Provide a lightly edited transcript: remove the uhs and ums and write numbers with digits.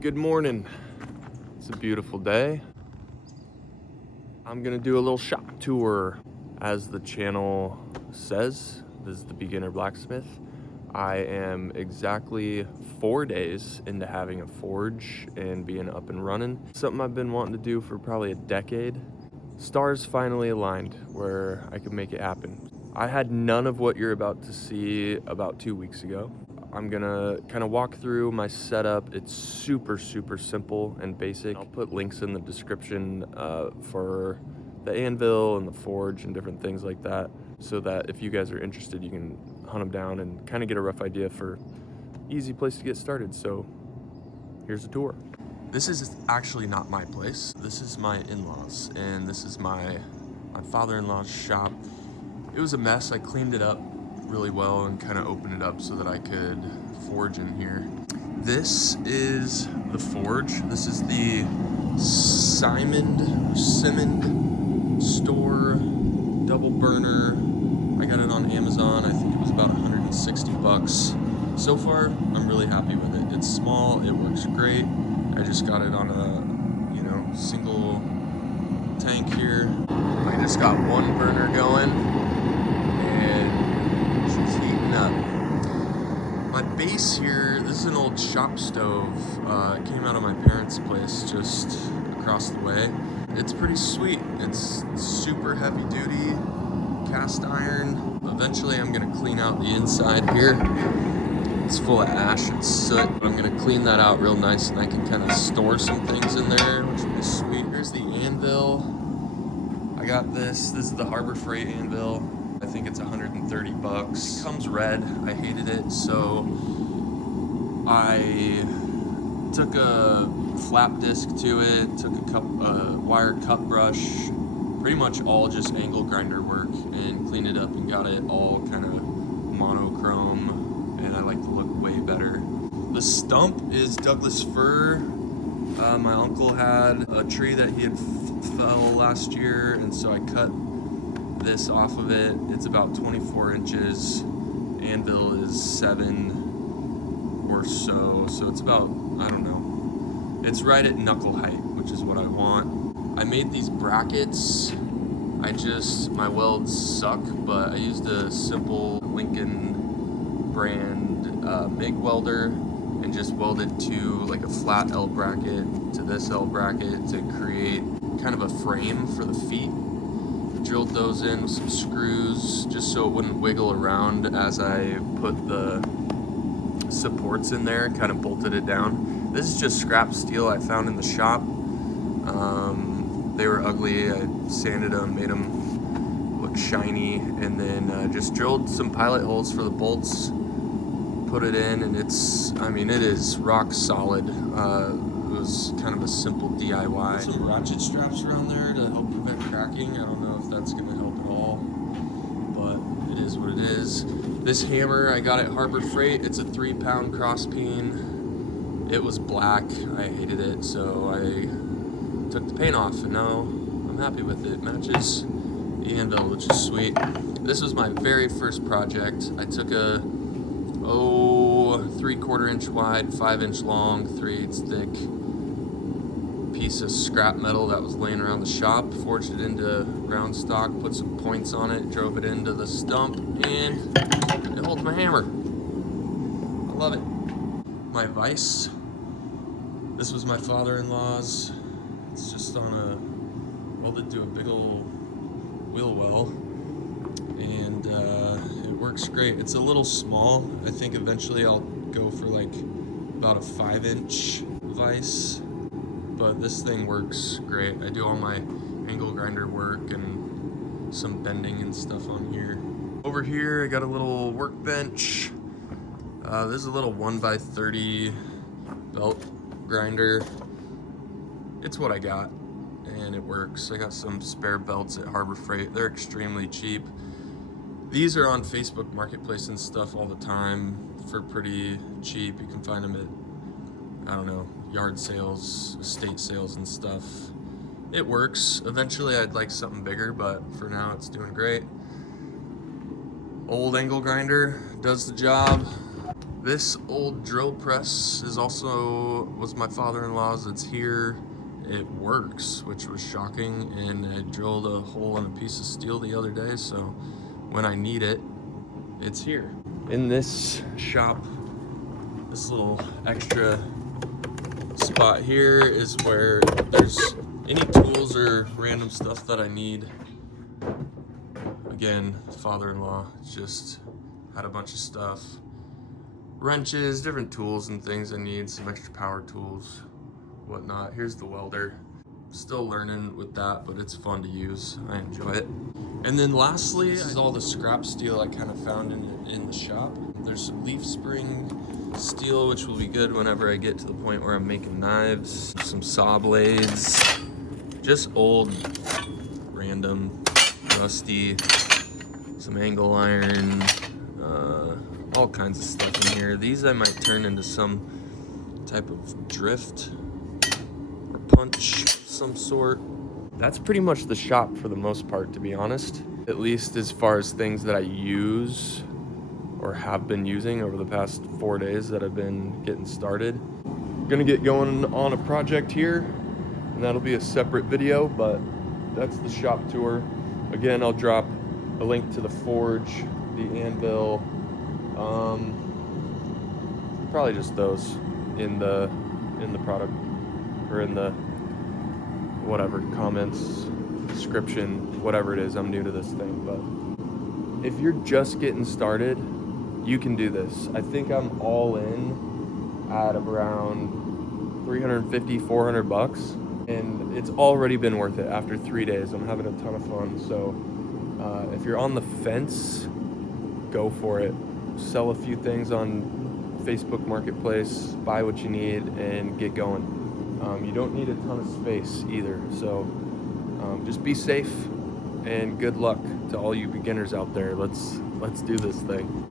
Good morning. It's a beautiful day. I'm gonna do a little shop tour. As the channel says, this is the beginner blacksmith. I am exactly 4 days into having a forge and being up and running. Something I've been wanting to do for probably a decade. Stars finally aligned where I could make it happen. I had none of what you're about to see about 2 weeks ago. I'm gonna kind of walk through my setup. It's super simple and basic. I'll put links in the description for the anvil and the forge and different things like that, so that if you guys are interested, you can hunt them down and kind of get a rough idea for easy place to get started. So here's a tour. This is actually not my place. This is my in-laws, and this is my father-in-law's shop. It was a mess. I cleaned it up really well and kind of opened it up so that I could forge in here. This is the forge. This is the Simond store double burner. I got it on Amazon. I think it was about 160 bucks. So far, I'm really happy with it. It's small, it works great. I just got it on a, single tank here. I just got one burner going and she's heating up. My base here, this is an old shop stove. It came out of my parents' place just across the way. It's pretty sweet. It's super heavy duty, cast iron. Eventually I'm gonna clean out the inside here. It's full of ash and soot. I'm gonna clean that out real nice and I can kind of store some things in there, which will be sweet. Here's the anvil. I got this. This is the Harbor Freight anvil. I think it's 130 bucks. It comes red. I hated it, so I took a flap disc to it, took a wire cut brush, pretty much all just angle grinder work, and cleaned it up and got it all kind of monochrome, and I like to look way better. The stump is Douglas fir. My uncle had a tree that he had fell last year, and so I cut this off of it. It's about 24 inches. Anvil is 7 or so, so it's about, I don't know. It's right at knuckle height, which is what I want. I made these brackets. My welds suck, but I used a simple Lincoln brand MIG welder and just welded to like a flat L bracket to this L bracket to create kind of a frame for the feet. Drilled those in with some screws just so it wouldn't wiggle around as I put the supports in there, kind of bolted it down. This is just scrap steel I found in the shop. They were ugly. I sanded them, made them look shiny, and then just drilled some pilot holes for the bolts, put it in, and it is rock solid. It was kind of a simple DIY. Some ratchet straps around there to help prevent cracking. I don't know if that's gonna help at all, but it is what it is. This hammer I got at Harbor Freight. It's a 3-pound cross peen. It was black. I hated it, so I took the paint off, and now I'm happy with it. It matches the anvil, which is sweet. This was my very first project. I took a 3/4 inch wide, 5 inch long, 3/8 thick piece of scrap metal that was laying around the shop, forged it into round stock, put some points on it, drove it into the stump, and it holds my hammer. I love it. My vise. This was my father-in-law's. It's just welded to a big old wheel well, and it works great. It's a little small. I think eventually I'll go for like about a 5-inch vise, but this thing works great. I do all my angle grinder work and some bending and stuff on here. Over here, I got a little workbench. This is a little 1x30 belt grinder. It's what I got, and it works. I got some spare belts at Harbor Freight. They're extremely cheap. These are on Facebook Marketplace and stuff all the time for pretty cheap. You can find them at, I don't know, yard sales, estate sales and stuff. It works. Eventually I'd like something bigger, but for now it's doing great. Old angle grinder does the job. This old drill press was my father-in-law's. It's here. It works, which was shocking, and I drilled a hole in a piece of steel the other day, so when I need it, it's here. In this shop, this little extra spot here is where there's any tools or random stuff that I need. Again, father-in-law just had a bunch of stuff. Wrenches, different tools and things I need, some extra power tools, whatnot. Here's the welder. Still learning with that, but it's fun to use. I enjoy it. And then lastly, this is all the scrap steel I kind of found in the shop. There's some leaf spring steel, which will be good whenever I get to the point where I'm making knives. Some saw blades, just old, random, rusty, some angle iron, all kinds of stuff in here. These I might turn into some type of drift or punch of some sort. That's pretty much the shop for the most part, to be honest. At least as far as things that I use or have been using over the past 4 days that I've been getting started. Gonna get going on a project here, and that'll be a separate video, but that's the shop tour. Again, I'll drop a link to the forge, the anvil, probably just those in the product, or in the whatever, comments, description, whatever it is. I'm new to this thing, but if you're just getting started, you can do this. I think I'm all in at around 350, 400 bucks, and it's already been worth it after 3 days. I'm having a ton of fun. So if you're on the fence, go for it. Sell a few things on Facebook Marketplace, buy what you need, and get going. You don't need a ton of space either, so just be safe and good luck to all you beginners out there. Let's do this thing.